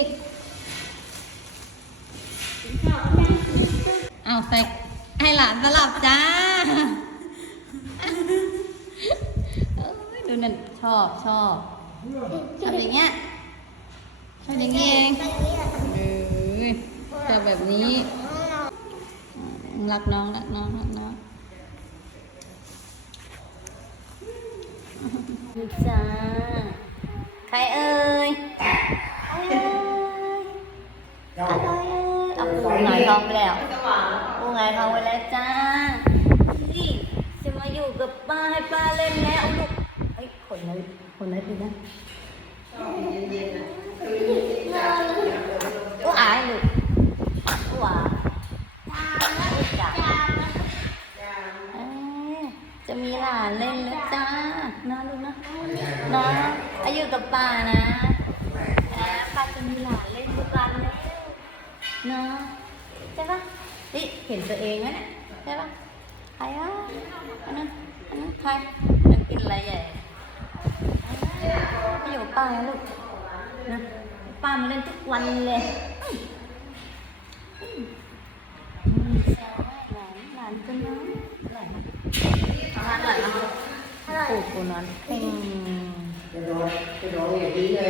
อีกเอาใส่ให้หลานสลับจ้าดูนั่นชอบชอบชอบอย่างเงี้ยชอบอย่างเงี้ยเองเออชอบแบบนี้รักน้องรักน้องรักน้องดีจ้าใครเอ่ย หงายท้องไปแล้วปูหงายท้องไปแล้วจ้านี่จะมาอยู่กับป้าให้ป้าเล่นแล้วลูกเฮ้ยขนอะไรขนอะไรดีนะก็อายลูกก็ว่าจ้าเอ้ยจะมีหลานเล่นแล้วจ้านะลูกนะน้องอายุกับป้านะนะป้าจะมีหลานเล่นทุกวันแล้วเนาะ ใช่ปะนี่เห็นตัวเองไหมเนี่ยใช่ปะใครวะอันนั้นอันนั้นใครนักกินอะไรใหญ่มาอยู่ป้าลูกนะป้ามาเล่นทุกวันเลยอืมอืมใช่หลานหลานกันนะหลานนะหลานหลานนะปูปูนอนเพ่ง cái đó cái đó là tí đây cái đó là tí